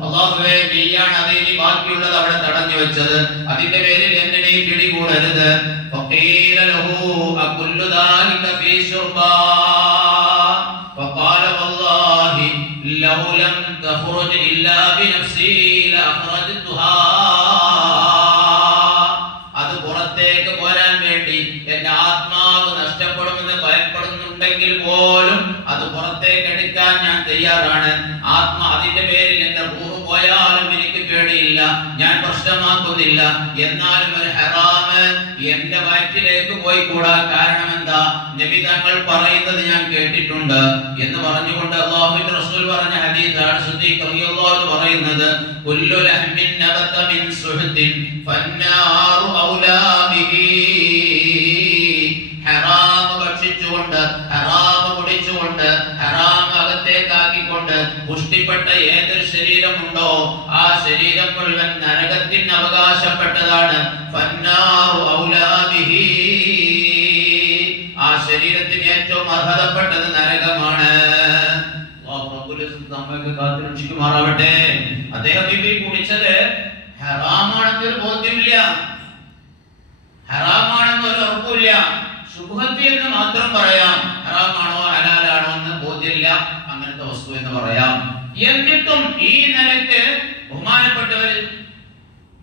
അല്ലാഹുവേ, നീയാണ് അതിന് ബാക്കിയുള്ളത് അവിടെ തടഞ്ഞു വെച്ചത്. അതിന്റെ പേരിൽ എന്നെ നീ പിടികൂടരുത്. فقيل له أكل ذلك في شربا فقال والله لو لم تخرج إلا بنفسي لأخرجتها. അത് പുറത്തേക്ക് പോരാൻ വേണ്ടി എന്റെ ആത്മാവ് നഷ്ടപ്പെടുമെന്ന് ഭയപ്പെടുന്നുണ്ടെങ്കിൽ പോലും അത് പുറത്തേക്ക് എടുക്കാൻ ഞാൻ തയ്യാറാണ്. അതിന്റെ പേരിൽ എന്റെ റൂഹ് പോയാലും എനിക്ക് പേടിയില്ല, ഞാൻ പ്രശ്നമാക്കുന്നില്ല. എന്നാലും ഒരു ഹറാമ് എന്റെ വയറ്റിലേക്ക് പോയി കൂടാ. കാരണം എന്താ? നബി തങ്ങൾ പറയുന്നത് ഞാൻ കേട്ടിട്ടുണ്ട് എന്ന് പറഞ്ഞുകൊണ്ട് അല്ലാഹുവിന്റെ റസൂൽ പറഞ്ഞ ഹദീസാണ്. സിദ്ദീഖ് റളിയല്ലാഹു അൻഹു പറയുന്നത്, കുല്ലു ലഹ്മിൻ നബത മിൻ സുഹ്തിൻ ഫന്നാറു ഔലാ ബിഹി. ഹറാം ഭക്ഷിച്ചുകൊണ്ട്, ഹറാം കുടിച്ചുകൊണ്ട്, ഹറാം അകത്തേക്കാക്കിക്കൊണ്ട് പുഷ്ടിപ്പെട്ട ഏതൊരു ശരീരമുണ്ടോ ആ ശരീരം മുഴുവൻ നരകത്തിന് അവകാശപ്പെട്ടതാണ്. ഫന്നാറു ഔലാ ബിഹി. ആ ശരീരത്തിന് ഏറ്റവും അർഹതപ്പെട്ടത് നരകമാണ്. കാത്തുരക്ഷിക്കുമാറാവട്ടെ. അദ്ദേഹം ഈ കുടിച്ചത് ഹറാമാണെന്നൊരു ബോധ്യമില്ല, ഹറാമാണെന്ന് ഒരു ഉറപ്പില്ല. ശുബ്ഹത്ത് എന്ന് മാത്രം പറയാം, ഹറാമാണോ ഹലാലാണോ എന്ന് ബോധ്യമില്ല. അങ്ങനത്തെ വസ്തു എന്ന് പറയാം. എന്നിട്ടും ഈ നിലയ്ക്ക് ബഹുമാനപ്പെട്ടവർ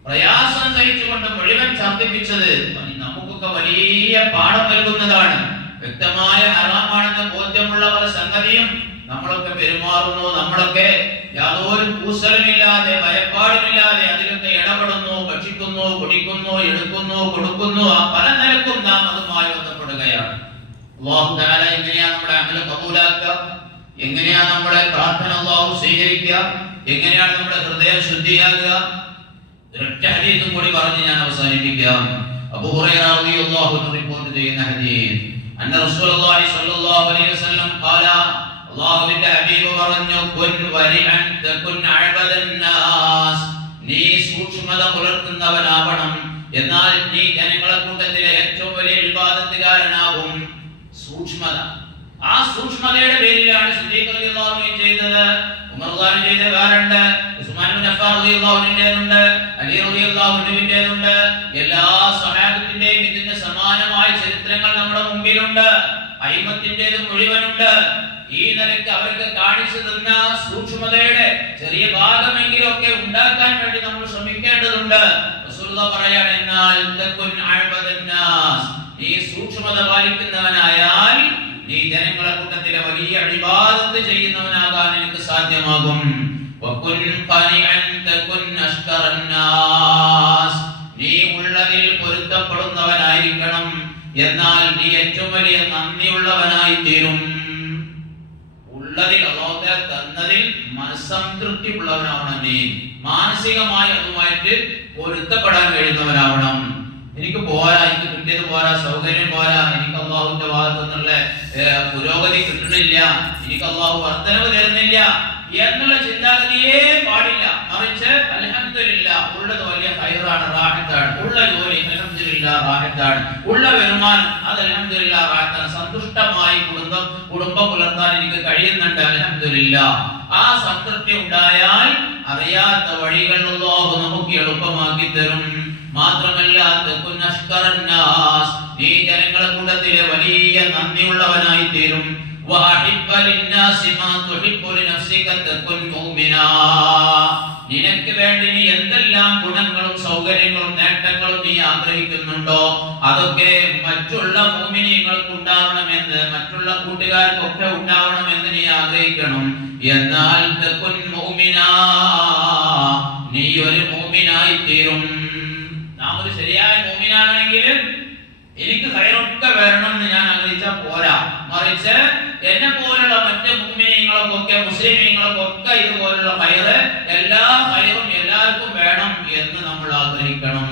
പ്രയാസം സഹിച്ചുകൊണ്ട് മുഴുവൻ ഛർദ്ദിപ്പിച്ചത് നമുക്കൊക്കെ വലിയ പാഠം നൽകുന്നതാണ്. വ്യക്തമായ ഹറാമാണെന്ന് ബോധ്യമുള്ള പല സംഗതിയും നമ്മളൊക്കെ പെരുമാറുന്നു. നമ്മളൊക്കെ യാതൊരു കൂസലുമില്ലാതെ, ഭയപ്പാടുമില്ലാതെ അതിലൊക്കെ ഇടപെടുന്നു, ഭക്ഷിക്കുന്നു, കുടിക്കുന്നു, എടുക്കുന്നു, കൊടുക്കുന്നു. ആ പല നിലക്കും നാം അതുമായി ബന്ധപ്പെടുകയാണ്. അല്ലാഹു തആല എങ്ങനെയാണ് നമ്മുടെ അമൽ കബൂലാക്കുക, എങ്ങനെയാണ് നമ്മുടെ പ്രാർത്ഥന അല്ലാഹു സ്വീകരിക്കുക, എങ്ങനെയാണ് നമ്മുടെ ഹൃദയം ശുദ്ധിയാകുക? ഒരൊറ്റ ഹദീസും കൂടി പറഞ്ഞ് ഞാൻ അവസാനിപ്പിക്കാം. അബൂ ഹുറൈറ റളിയല്ലാഹു അൻഹു റിപ്പോർട്ട് ചെയ്യുന്ന ഹദീസ്, അന്ന റസൂലുള്ളാഹി സ്വല്ലല്ലാഹു അലൈഹി വസല്ലം ഖാല, അല്ലാഹുവിന്റെ ഹബീബ് പറഞ്ഞു, കുൻ വരിഅൻ തകുൻ അഅബദൻ നാസ്. നീ സൂക്ഷ്മത പുലർത്തുന്നവനാവണം, എന്നാൽ നീ ജനങ്ങളെ കൂട്ടത്തിലെ ഏറ്റവും വലിയ ഇബാദത്തുകാരനാകും. സൂക്ഷ്മത. ആ സൂക്ഷ്മതയുടെ പേരിലാണ് സിദ്ദീഖ് റളിയല്ലാഹു അൻഹു ചെയ്തത്. ഉമർ റളിയല്ലാഹു ചെയ്ത വേറുണ്ട്, ഉസ്മാൻ ഇബ്നു അഫ്ഫാൻ റളിയല്ലാഹു അൻഹുവിന്റേതുണ്ട്, അലി റളിയല്ലാഹു അൻഹുവിന്റേതുണ്ട്. എല്ലാ സ്വഹാബത്തിന്റെയും ഇതിന് സമാനമായ ചരിത്രങ്ങൾ നമ്മുടെ മുമ്പിലുണ്ട്. അയിമത്തിന്റേതും മുഴുവനുണ്ട്. ഈ നിലയ്ക്ക് അവർക്ക് കാണിച്ചു തന്ന സൂക്ഷ്മതയുടെ ചെറിയ ഭാഗമെങ്കിലും ഒക്കെ ഉണ്ടാക്കാൻ വേണ്ടി നമ്മൾ ശ്രമിക്കേണ്ടതുണ്ട്. റസൂലുള്ളാഹി പറയാണ്, എന്നാൽ തകുൻ അഅബദൻ നാസ്. നീ സൂക്ഷ്മത പാലിക്കുന്നവനായാൽ നീ ജനങ്ങളുടെ കൂട്ടത്തിലെ വലിയ ഇബാദത്ത് ചെയ്യുന്നവനാകാൻ നിനക്ക് സാധ്യമാകും. വകുൻ ഖനിഅൻ തകുൻ അഷ്കറൻ നാസ്. നീ ഉള്ളതിൽ പൊരുത്തപ്പെടുന്നവനായിരിക്കണം, എന്നാൽ നീ ഏറ്റവും വലിയ നന്ദിയുള്ളവനായി തീരും. ഉള്ളതിൽ, അല്ലാഹു തന്നതിൽ മനസ്സംതൃപ്തി ഉള്ളവനാവണം. നീ മാനസികമായി അതുമായിട്ട് പൊരുത്തപ്പെടാൻ കഴിയുന്നവനാവണം. എനിക്ക് പോരാ, എനിക്ക് കിട്ടിയത് പോരാ, സൗകര്യം പോരാ, എനിക്ക് അല്ലാഹുവിന്റെ ഭാഗത്തു നിന്നുള്ള പുരോഗതി കിട്ടുന്നില്ല, എനിക്ക് അല്ലാഹു വർദ്ധനവ് തരുന്നില്ല എന്നുള്ള ചിന്താഗതിയേ പാടില്ല. മറിച്ച് അൽഹംദുലില്ലാഹ്, ഉള്ളത് വലിയ ഖൈറാണ്, റാഹത്താണ്. ഉള്ള ജോലി അൽഹംദുലില്ലാഹ് റാഹത്താണ്. ഉള്ള വരുമാനം അത് അൽഹംദുലില്ലാഹ് റാഹത്താണ്. സന്തുഷ്ടമായി കുടുംബം പുലർത്താൻ എനിക്ക് കഴിയുന്നുണ്ട്, അൽഹംദുലില്ലാഹ്. ആ സംതൃപ്തി ഉണ്ടായാൽ അറിയാത്ത വഴികൾ അല്ലാഹു നമുക്ക് എളുപ്പമാക്കി തരും. മാത്രമല്ല, തകുൻ അഷ്കറൻ നാസ്. നീ ജനങ്ങളുടെ കൂട്ടത്തിലെ വലിയ നന്ദിയുള്ളവനായി തീരും. വഅഹിബ്ബ ലിന്നാസി മാ തുഹിബ്ബു ലിനഫ്സിക തകുൻ മുഅ്മിനാ. നിനക്ക് വേണ്ടി നീ എന്തെല്ലാം ഗുണങ്ങളും സൗകര്യങ്ങളും നേട്ടങ്ങളും നീ ആഗ്രഹിക്കുന്നുണ്ടോ അതൊക്കെ മറ്റുള്ള മുഅ്മിനീങ്ങൾക്ക് ഉണ്ടാവണമെന്ന്, മറ്റുള്ള കൂട്ടുകാർക്കൊക്കെ ഉണ്ടാവണമെന്ന് നീ ആഗ്രഹിക്കണം. എന്നാൽ തകുൻ മുഅ്മിനാ, നീ ഒരു മുഅ്മിനായി തീരും. നാം ഒരു ശരിയായ മുഅ്മിനാണെങ്കിൽ എനിക്ക് ഖൈറൊക്കെ വരണം എന്ന് ഞാൻ ആഗ്രഹിച്ചാൽ പോരാ. മറിച്ച് എന്നെ പോലുള്ള മറ്റ് മുഅ്മിനീങ്ങൾക്കൊക്കെ, മുസ്ലിമീങ്ങൾക്കൊക്കെ ഇതുപോലുള്ള ഖൈറ്, എല്ലാ ഖൈറും എല്ലാവർക്കും വേണം എന്ന് നമ്മൾ ആഗ്രഹിക്കണം.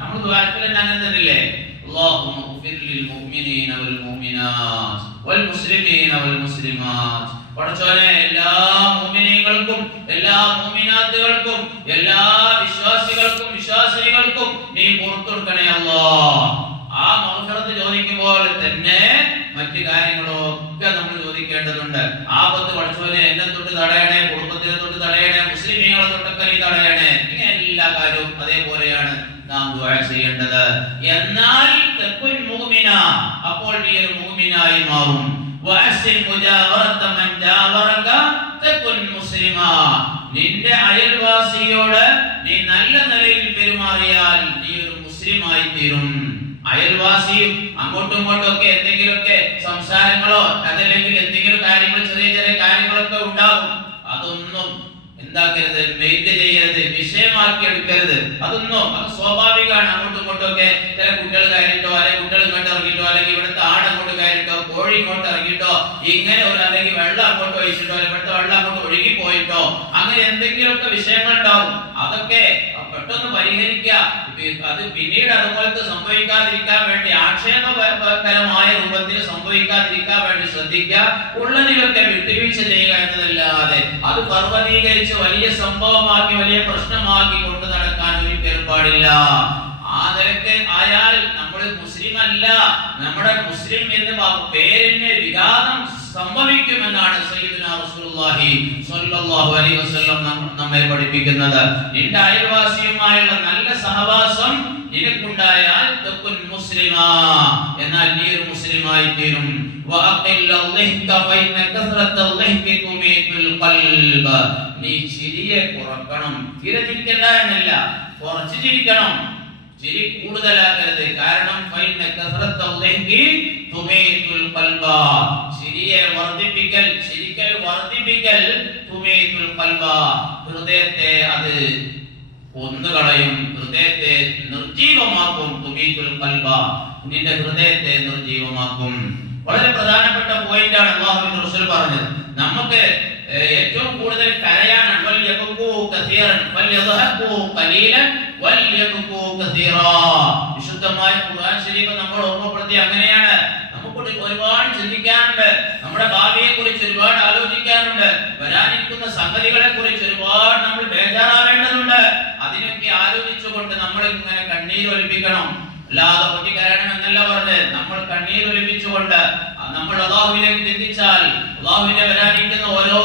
നമ്മൾ ദുആയിൽ അങ്ങനെ തന്നെയല്ലേ, അല്ലാഹുമ്മ ഗ്ഫിർ ലിൽ മുഅ്മിനീന വൽ മുഅ്മിനാത്ത് വൽ മുസ്ലിമീന വൽ മുസ്ലിമാത്ത്. പടച്ചോനെ, എല്ലാ മുഅ്മിനീങ്ങൾക്കും, എല്ലാ മുഅ്മിനാത്തുകൾക്കും, എല്ലാ വിശ്വാസികൾക്കും അയൽവാസികൾക്കും നീ പുറത്തു കൊടുക്കണേ അല്ലാഹ്. ആ മഗ്ഫിറത്ത് ചോദിക്കുമ്പോൾ തന്നെ മറ്റു കാര്യങ്ങളൊക്കെ നമ്മൾ ചോദിക്കേണ്ടതുണ്ട്. ആപത്ത് പഠിച്ചവനെ എന്നെ തൊട്ട് തടയണേ, കുടുംബത്തിനെ തൊട്ട് തടയണേ, മുസ്ലിമീങ്ങളെ തൊട്ടൊക്കെ നീ തടയണേ. ഇങ്ങനെ എല്ലാ കാര്യവും അതേപോലെയാണ് നാം ദുആ ചെയ്യേണ്ടത്. എന്നാൽ തകുൻ മുഅ്മിന, അപ്പോൾ നീ ഒരു മുഅ്മിനായി മാറും. വഅസിൻ മുജാവറത മൻ ജാവറക തകുൻ മുസ്ലിമാ, നിന്റെ അയൽവാസിയോട് നീ നല്ല നിലയിൽ പെരുമാറിയാൽ നീ ഒരു മുസ്ലിമായി തീരും. അയൽവാസിയും അങ്ങോട്ടും ഇങ്ങോട്ടും ഒക്കെ എന്തെങ്കിലുമൊക്കെ സംസാരങ്ങളോ അതല്ലെങ്കിൽ എന്തെങ്കിലും കാര്യങ്ങൾ ചെറിയ ചെറിയ കാര്യങ്ങളൊക്കെ ഉണ്ടാകും. അതൊന്നും എന്താക്കരുത്, മെയിൻറ്റെയിൻ ചെയ്യരുത്, വിഷയമാക്കി എടുക്കരുത്. അതൊന്നും അത് സ്വാഭാവികമാണ്. അങ്ങോട്ടും ഇങ്ങോട്ടും ഒക്കെ ചില കുട്ടികൾ കയറിട്ടോ അല്ലെങ്കിൽ കുട്ടികൾ ഇങ്ങോട്ട് ഇറങ്ങിട്ടോ അല്ലെങ്കിൽ ഇവിടുത്തെ ആട് അങ്ങോട്ട് കയറിട്ടോ കോഴി ഇങ്ങോട്ട് ഇറങ്ങിട്ടോ ഇങ്ങനെ ഒരു അല്ലെങ്കിൽ വെള്ളം അങ്ങോട്ട് ഒഴിച്ചിട്ടോ അല്ലെങ്കിൽ ഇവിടുത്തെ വെള്ളം അങ്ങോട്ട് ഒഴുകി പോയിട്ടോ അങ്ങനെ എന്തെങ്കിലുമൊക്കെ വിഷയങ്ങൾ ഉണ്ടാവും. അതൊക്കെ പെട്ടെന്ന് പരിഹരിക്കുക. അത് പിന്നീട് അതുപോലത്തെ സംഭവിക്കാതിരിക്കാൻ വേണ്ടി ആക്ഷേപകരമായ രൂപത്തിൽ സംഭവിക്കാതിരിക്കാൻ വേണ്ടി ശ്രദ്ധിക്കുക. ഉള്ളതിലൊക്കെ വിട്ടുവീഴ്ച ചെയ്യുക എന്നതല്ലാതെ അത് പർവ്വതീകരിച്ച് വലിയ സംഭവമാക്കി വലിയ പ്രശ്നമാക്കി കൊണ്ടു നടക്കാൻ ഒരിക്കലും പാടില്ല. ആ നിലക്ക് ആയാൽ നമ്മൾ മുസ്ലിം അല്ല, നമ്മുടെ മുസ്ലിം എന്ന പേരിന് വിഘാതം സംഭവിക്കുമെന്നാണ് സയ്യിദുനാ റസൂലുള്ളാഹി സ്വല്ലല്ലാഹു അലൈഹി വസല്ലം നമ്മെ പഠിപ്പിക്കുന്നത്. നിന്റെ അയൽവാസിയുമായുള്ള നല്ല സഹവാസം നിനക്കുണ്ടായാൽ തകുൻ മുസ്ലിമാ, എന്നാൽ നീ ഒരു മുസ്ലിമായി തീരും. വഅഖിൽ ളിഹ്ക ഫഇന്ന കസ്റത്തൽ ളിഹ്കി തുമീതുൽ ഖൽബ, നീ ചിരിയെ കുറക്കണം. തീരെ ചിരിക്കണ്ട എന്നല്ല, കുറച്ച് ചിരിക്കണം. ചിരി കൂടുതലാക്കരുത്. കാരണം ഫഇന്ന കസ്റത്തൽ ളിഹ്കി തുമീതുൽ ഖൽബ, ചിരിയെ വർദ്ധിപ്പിക്കൽ, ചിരിക്കൽ വർദ്ധിപ്പിക്കൽ തുമീതുൽ ഖൽബ, ഹൃദയത്തെ അത് കൊന്നുകളയും, ഹൃദയത്തെ നിർജീവമാക്കും. തുമീതുൽ ഖൽബ, നിന്റെ ഹൃദയത്തെ നിർജീവമാക്കും. വളരെ പ്രധാനപ്പെട്ട പോയിന്റാണ് അല്ലാഹുവിന്റെ റസൂൽ പറഞ്ഞത്. നമുക്ക് ഏറ്റവും കൂടുതൽ കരയാണ് വൽയബ്കൂ കസീറൻ വൽയദ്ഹകൂ ഖലീലൻ വൽയബ്കൂ കസീറാ. വിശുദ്ധമായ ഖുർആൻ ശരീഫ് നമ്മൾ ഓർമ്മപ്പെടുത്തി അങ്ങനെയാണ്. നമുക്ക് ഒരുപാട് ചിന്തിക്കാനുണ്ട്, നമ്മുടെ ഭാവിയെ കുറിച്ച് ഒരുപാട് ആലോചിക്കാനുണ്ട്, വരാനിരിക്കുന്ന സംഗതികളെ കുറിച്ച് ഒരുപാട് നമ്മൾ ബേജാറാവേണ്ടതുണ്ട്. അതിനൊക്കെ ആലോചിച്ചുകൊണ്ട് നമ്മൾ ഇങ്ങനെ കണ്ണീരൊലിപ്പിക്കണം. അല്ലാതെ പൊട്ടിക്കരയണം എന്നല്ല പറഞ്ഞത്. നമ്മൾ കണ്ണീരൊലിപ്പിച്ചുകൊണ്ട് നമ്മൾ അല്ലാഹുവിലേക്ക് ചിന്തിച്ചാൽ, അല്ലാഹുവിന്റെ വരാനിരിക്കുന്ന ഓരോ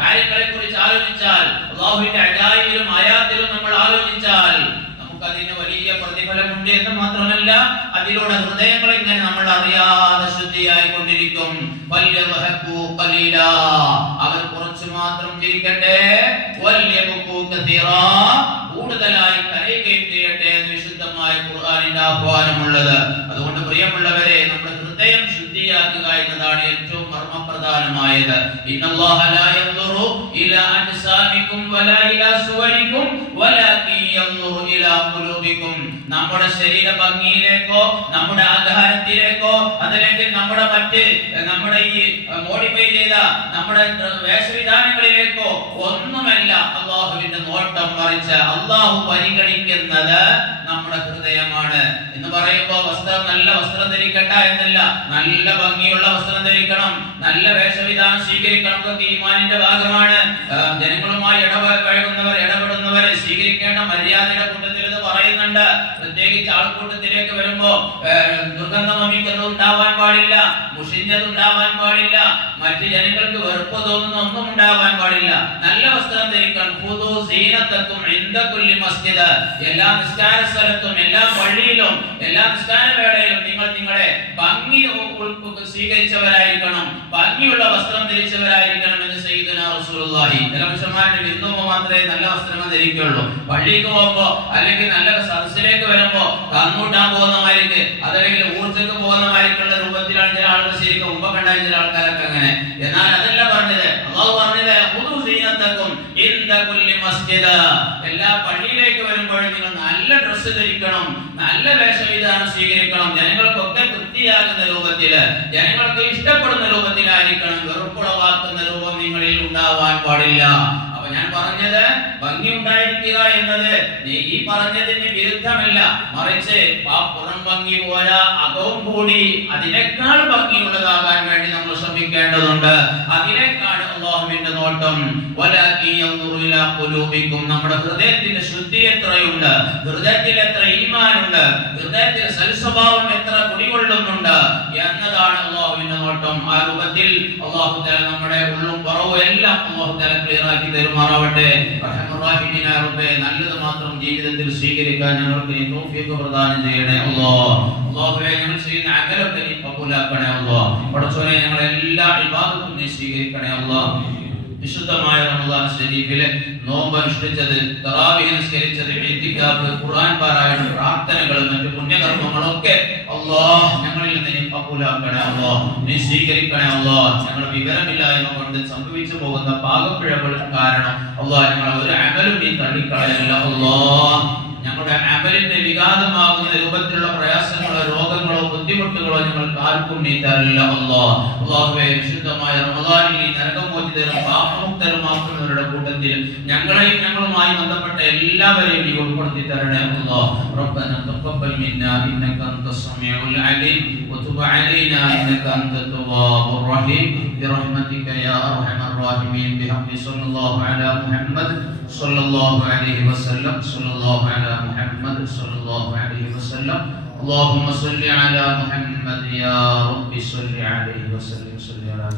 കാര്യങ്ങളെ കുറിച്ച് ആലോചിച്ചാൽ, അല്ലാഹുവിന്റെ അജായിബിലും ആയാത്തിലും നമ്മൾ ആലോചിച്ചാൽ നമുക്ക് അതിന് വലിയ പ്രതിഫലമുണ്ട് എന്ന് മാത്രമല്ല, അതിലൂടെ ഹൃദയങ്ങൾ ഇങ്ങനെ നമ്മൾ അറിയാതെ ശുദ്ധിയായി കൊണ്ടിരിക്കും. വൽയദ്ഹകൂ ഖലീലാ, അവർ കുറച്ച് മാത്രം ചിരിക്കട്ടെ. വൽയബ്കൂ കസീറാ, കൂടുതലായി കരയുകയും ചെയ്യട്ടെ എന്ന് വിശുദ്ധമായ ഖുർആനിന്റെ ആഹ്വാനമുള്ളത്. അതുകൊണ്ട് പ്രിയമുള്ളവരെ, നമ്മുടെ ഹൃദയം ശുദ്ധിയാക്കുക എന്നതാണ് ഏറ്റവും മർമ്മപ്രധാനമായത്. ഇന്നല്ലാഹ ലാ യൻദുറു ഇലാ അജ്സാമികും വലാ ഇലാ സുവരികും വലാകിൻ യൻദുറു ഇലാ ഖുലൂബികും. നമ്മുടെ ശരീര ഭംഗിയിലേക്കോ നമ്മുടെ ആകാരത്തിലേക്കോ അതല്ലെങ്കിൽ നമ്മുടെ ഈ മോഡിഫൈ ചെയ്ത നമ്മുടെ വേഷവിധാനങ്ങളിലേക്കോ ഒന്നുമല്ല അല്ലാഹുവിന്റെ നോട്ടം, മറിച്ച് അല്ലാഹു പരിഗണിക്കുന്നത് നമ്മുടെ ഹൃദയമാണ്. എന്ന് പറയുമ്പോൾ നല്ല വസ്ത്രം ധരിക്കണ്ട എന്നല്ല, നല്ല ഭംഗിയുള്ള വസ്ത്രം ധരിക്കണം, നല്ല വേഷവിധാനം സ്വീകരിക്കണം. അതൊക്കെ ഈമാനിന്റെ ഭാഗമാണ്. ജനങ്ങളുമായി ഇടപെടുന്നവരെ സ്വീകരിക്കേണ്ട മര്യാദയുടെ കൂട്ടത്തിൽ ഇത് പറയുന്നുണ്ട്. പ്രത്യേകിച്ച് ആൾക്കൂട്ടത്തിലേക്ക് വരുമ്പോ ദുർഗന്ധം വമിക്കുന്നത് ഉണ്ടാവാൻ പാടില്ല, മുഷിഞ്ഞത് ഉണ്ടാവാൻ പാടില്ല, മറ്റു ജനങ്ങൾക്ക് വെറുപ്പ് തോന്നുന്ന ഒന്നും ഉണ്ടാവാൻ പാടില്ല. നല്ല വസ്ത്രം ധരിക്കണം. ഖുദൂ സീനതകും ഇൻദ കുല്ലി മസ്ജിദ്, എല്ലാ നിസ്കാര സ്ഥലത്തും എല്ലാ പള്ളിയിലും എല്ലാ നിസ്കാര വേളയിലും നിങ്ങൾ നിങ്ങളുടെ ഭംഗി സ്വീകരിച്ചവരായിരിക്കണം, ഭംഗിയുള്ള വസ്ത്രം ധരിച്ചവരായിരിക്കണം എന്ന് സയ്യിദുനാ റസൂലുള്ളാഹി. ചില പുരുഷന്മാരുടെ വിരുന്നുമ്പോ മാത്രമേ നല്ല വസ്ത്രങ്ങൾ ധരിക്കുള്ളൂ. പള്ളിക്ക് പോകുമ്പോ അല്ലെങ്കിൽ നല്ല സദസ്സിലേക്ക് വരുമ്പോ കണ്ണൂട്ടാൻ പോകുന്നമാർക്ക് അതല്ലെങ്കിൽ ഊർജ്ജക്ക് പോകുന്നമാർക്കുള്ള രൂപത്തിലാണ് ചില ആളുകൾ ശരിക്കും മുമ്പ് കണ്ടാൽ ചില ആൾക്കാരൊക്കെ അങ്ങനെ. എന്നാൽ അതല്ല പറഞ്ഞത്. അല്ലാഹു പറഞ്ഞത് ഖുദൂ സീനതകും ഇൻദ കുല്ലി മസ്ജിദ്, എല്ലാ പള്ളിയിലേക്ക് വരുമ്പോഴും നിങ്ങൾ നല്ല ഡ്രസ്സ് ധരിക്കണം, നല്ല വേഷവിധാനം സ്വീകരിക്കണം, ജനങ്ങൾക്കൊക്കെ തൃപ്തിയാകുന്ന രൂപത്തില് ജനങ്ങൾക്ക് ഇഷ്ടപ്പെടുന്ന രൂപത്തിലായിരിക്കണം. വെറുപ്പുളവാക്കുന്ന രൂപം നിങ്ങളിൽ ഉണ്ടാവാൻ പാടില്ല. അപ്പൊ ഞാൻ പറഞ്ഞത് ഭംഗി ഉണ്ടായിരിക്കുക എന്നത് ഈ പറഞ്ഞതിന് വിരുദ്ധമല്ല, മറിച്ച് ആ പുറം ഭംഗി പോലെ അകവും കൂടി അതിനേക്കാൾ ഭംഗിയുള്ളതാകാൻ വേണ്ടി നമ്മൾ ശ്രമിക്കേണ്ടതുണ്ട്. അതിനേക്കാണ് അല്ലാഹുവിന്റെ നോട്ടം. വലാകിൻ യൻദുറു ഇലാ ഖുലൂബിക്കും, നമ്മുടെ ഹൃദയത്തിന്റെ ശുദ്ധി എത്രയുണ്ട്, ഹൃദയത്തിൽ എത്ര ഈമാനുണ്ട്, ഹൃദയത്തിൽ സൽസ്വഭാവം എത്ര കുടികൊള്ളുന്നുണ്ട് എന്നതാണ് അല്ലാഹുവിന്റെ നോട്ടം. ആ രൂപത്തിൽ അല്ലാഹു തആല നമ്മുടെ ഉള്ളും പുറവും എല്ലാം അല്ലാഹു തആല ക്ലിയർ ആക്കി തരുമാറാവട്ടെ. റഹ്മാൻ റഹീമായ റബ്ബേ, നല്ലത് മാത്രം ജീവിതത്തിൽ സ്വീകരിക്കാൻ ഞങ്ങൾക്ക് നീ തൗഫീഖ് പ്രദാനം ചെയ്യണേ അല്ലാഹ്. അല്ലാഹുവേ, ഞങ്ങൾ ചെയ്യുന്ന അമലൊക്കെ നീ കബൂലാക്കണേ അല്ലാഹ്. പടച്ചോനെ, ഞങ്ങളെ എല്ലാ ഇബാദത്തും നീ സ്വീകരിക്കണേ അല്ലാഹ്. വിശുദ്ധമായ റമദാൻ ശരീഫിലെ നോമ്പ് അനുഷ്ഠിച്ചത്, തറാവീഹ് നിസ്കരിച്ചത്, ഇഅ്തികാഫ്, ഖുർആൻ പാരായണം, പ്രാർത്ഥനകളും മറ്റു പുണ്യകർമ്മങ്ങളൊക്കെ അല്ലാഹ് ഞങ്ങളിൽ നിന്ന് നീ കബൂലാക്കണേ അല്ലാഹ്, നീ സ്വീകരിക്കണേ അല്ലാഹ്. ഞങ്ങൾ വിവരമില്ലായ്മ കൊണ്ട് സംഭവിച്ചു പോകുന്ന പാകപ്പിഴകൾ കാരണം അല്ലാഹ് ഞങ്ങളെ ഒരു അമലും നീ തള്ളിക്കളയല്ല അല്ലാഹ്. ഞങ്ങളുടെ അമലിന്റെ വിഘാതമാകുന്ന രൂപത്തിലുള്ള പ്രയാസങ്ങളോ രോഗങ്ങളോ ബുദ്ധിമുട്ടുകളോ ഞങ്ങൾക്ക് ആർക്കും നീ തരില്ല അല്ലാഹ്. അല്ലാഹുവേ, വിശുദ്ധമായ റമദാനിൽ നീ നരകമോചിതരും പാപമുക്തരുമാക്കുന്നവരുടെ കൂട്ടത്തിൽ ഞങ്ങളെയും ഞങ്ങളുമായി ബന്ധപ്പെട്ട എല്ലാവരെയും നീ ഉൾപ്പെടുത്തി തരണേ അല്ലാഹ്. റബ്ബനാ തഖബ്ബൽ മിന്നാ ഇന്നക അൻതസ് സമീഉൽ അലീം വതുബ് അലൈനാ ഇന്നക അൻതത് തവ്വാബുർ റഹീം ബിറഹ്മതിക യാ അർഹമർ റഹീമീൻ ബിഹഖി സ്വല്ലല്ലാഹു അലാ മുഹമ്മദ് സ്വല്ലല്ലാഹു അലൈഹി വസല്ലം സ്വല്ലല്ലാഹു അലാ محمد صلى الله عليه وسلم. اللهم صل على محمد يا رب صل عليه وسلم.